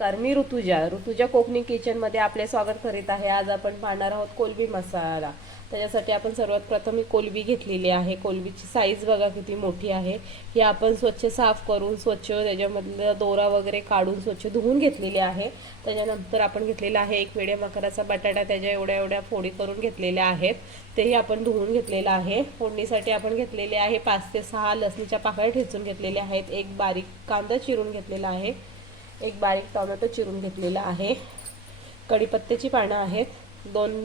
नमस्कार मी ऋतुजा. ऋतुजा कोकणी किचनमध्ये आपले स्वागत करीत आहे. आज आपण पाहणार आहोत कोलबी मसाला. त्याच्यासाठी आपण सर्वात प्रथम ही कोलबी घेतलेली आहे. कोलबीची साईज बघा किती मोठी आहे. ही आपण स्वच्छ साफ करून स्वच्छ त्याच्यामधलं दोरा वगैरे काढून स्वच्छ धुवून घेतलेली आहे. त्याच्यानंतर आपण घेतलेला आहे एक मिडियम मकराचा बटाटा. त्याच्या एवढ्या एवढ्या फोडी करून घेतलेल्या आहेत. तेही आपण धुवून घेतलेलं आहे. फोडणीसाठी आपण घेतलेले आहे पाच ते सहा लसणीच्या पाकळ्या ठेचून घेतलेल्या आहेत. एक बारीक कांदा चिरून घेतलेला आहे. एक बारीक टॉमॅटो चिरून घेतलेला आहे. कढीपत्त्याची पानं आहेत. दोन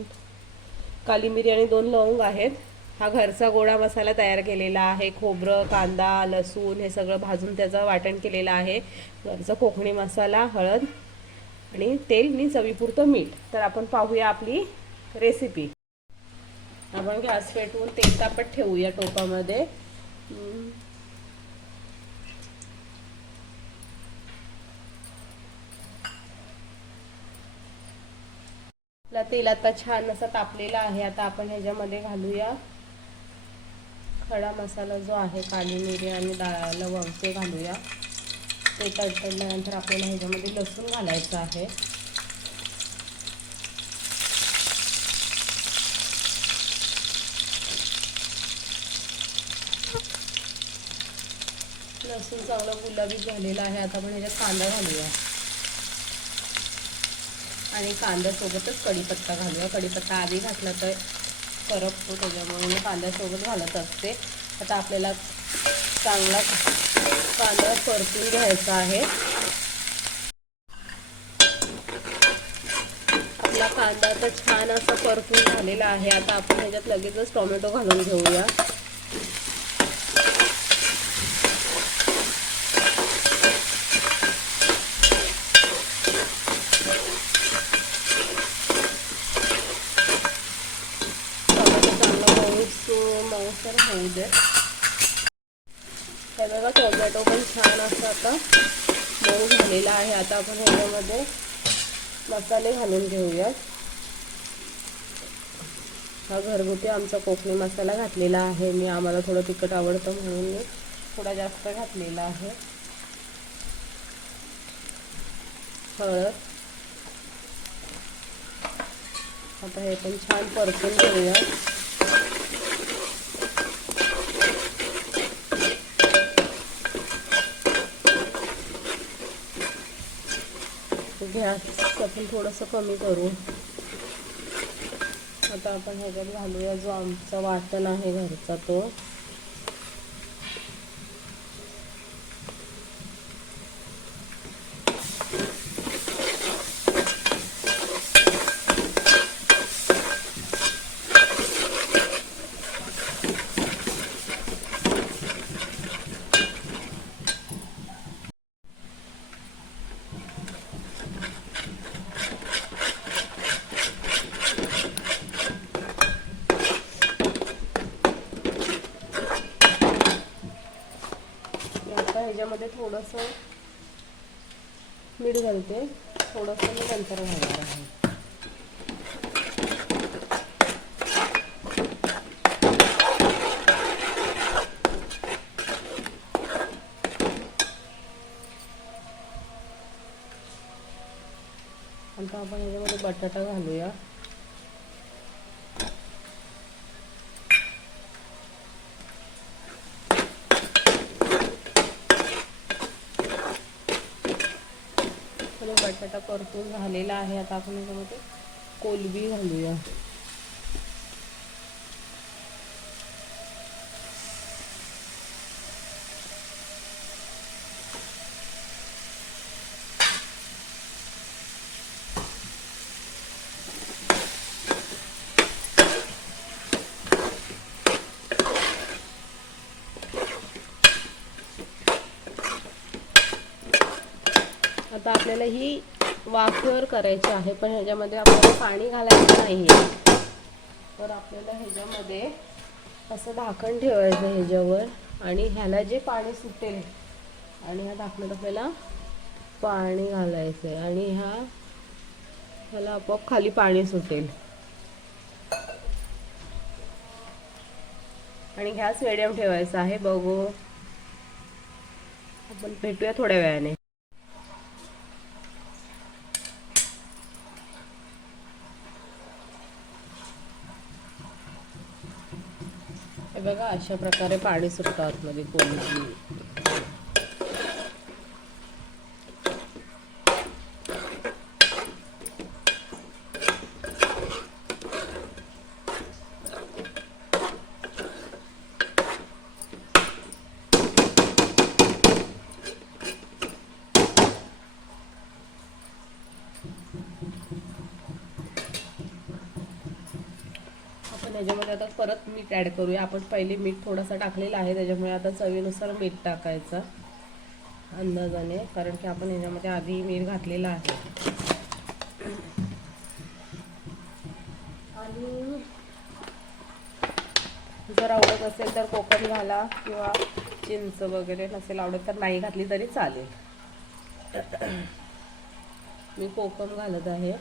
काली मिरी आणि दोन लवंग आहेत. हा घरचा गोडा मसाला तयार केलेला आहे. खोबरं कांदा लसूण हे सगळं भाजून त्याचं वाटण केलेलं आहे. घरचा कोकणी मसाला हळद आणि तेल आणि चवीपुरतं मीठ. तर आपण पाहूया आपली रेसिपी आपण गॅस पेटवून तेल तापत ठेवूया टोपामध्ये. आपला तेल आता छान असा तापलेला आहे. आता आपण ह्याच्यामध्ये घालूया. खडा मसाला जो आहे काली मिरी आणि डाळ लवंग ते घालूया. ते तडतडल्यानंतर आपल्याला ह्याच्यामध्ये लसूण घालायचं आहे. लसूण चांगलं गुलाबी झालेला आहे. आता आपण ह्याच्यात कांदा घालूया. आणि कांद्यासोबतच कढीपत्ता घालूया. कढीपत्ता आधी घातला तर करपतो त्याच्यामुळे मी कांद्यासोबत घालत असते. आता आपल्याला चांगला कांदा परतून घ्यायचा आहे. आपला कांदा तर छान असा परतून झालेला आहे. आता आपण ह्याच्यात लगेचच टोमॅटो घालून घेऊया टोमॅटो चांगला मऊस मऊसर होऊ दे हे बघा टोमॅटो पण छान असं आता मऊ झालेला आहे आता आपण ह्याच्यामध्ये मसाले घालून घेऊया हा घरगुती आमचा कोकणी मसाला घातलेला आहे मी आम्हाला थोडं तिखट आवडतं म्हणून मी थोडा जास्त घातलेला आहे हळद आता हे पण छान परतून घेऊया गॅस आपण थोडंसं कमी करू आता आपण ह्याच्यात घालूया जो आमचा वाटण आहे घरचा तो आता ह्याच्यामध्ये थोडंसं मीठ घालते. थोडंसं मी नंतर घालणार आहे. आता आपण ह्याच्यामध्ये बटाटा घालूया आणि बटाटा परतून झालेला आहे. आता आपण याच्यामध्ये कोलबी घालूया. आता आपल्याला ही वाफेवर करायचे आहे पण ह्याच्यामध्ये आपल्याला पाणी घालायचं नाही आहे तर आपल्याला ह्याच्यामध्ये असं झाकण ठेवायचं ह्याच्यावर आणि ह्याला जे पाणी सुटेल आणि ह्या झाकणात आपल्याला पाणी घालायचं आहे आणि ह्या ह्याला आपोआप खाली पाणी सुटेल. आणि गॅस मिडियम ठेवायचा आहे. बघू. आपण भेटूया थोड्या वेळाने. बघा अशा प्रकारे पाणी सुटतं आतमध्ये कोणी आपण ह्याच्यामध्ये आता परत मीठ ॲड करूया. आपण पहिले मीठ थोडासा टाकलेला आहे त्याच्यामुळे आता चवीनुसार मीठ टाकायचं अंदाजाने कारण की आपण ह्याच्यामध्ये आधी मीठ घातलेलं आहे. आणि जर आवडत असेल तर कोकम घाला किंवा चिंच वगैरे नसेल आवडत तर नाही घातली तरी चालेल. मी कोकम घालत आहे.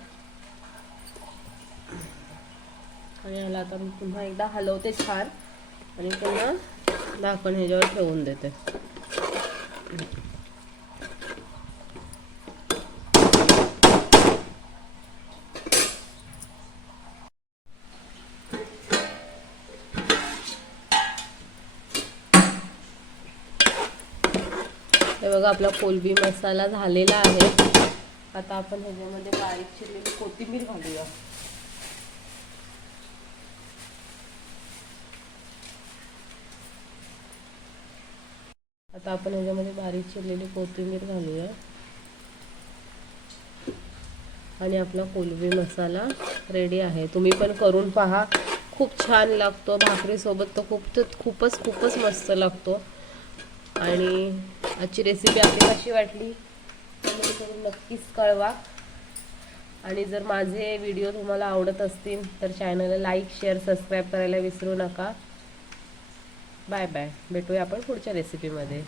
आणि याला आता मी पुन्हा एकदा हलवते छान. आणि पुन्हा झाकण ह्याच्यावर ठेवून देते. हे बघा आपला कोलबी मसाला झालेला आहे. आता आपण ह्याच्यामध्ये बारीक चिरलेली कोथिंबीर घालूया. आता आपण ह्याच्यामध्ये बारीक चिरलेली कोथिंबीर घालूया. आणि आपला कोलबी मसाला रेडी आहे. तुम्ही पण करून पहा. खूप छान लागतो. भाकरीसोबत तर खूप तर खूपच खूपच मस्त लागतो. आणि आजची रेसिपी आपली कशी वाटली? करून नक्कीच कळवा. आणि जर माझे व्हिडिओ तुम्हाला आवडत असतील तर चॅनलला लाईक शेअर सबस्क्राईब करायला विसरू नका. बाय बाय भेटूया आपण पुढच्या रेसिपीमध्ये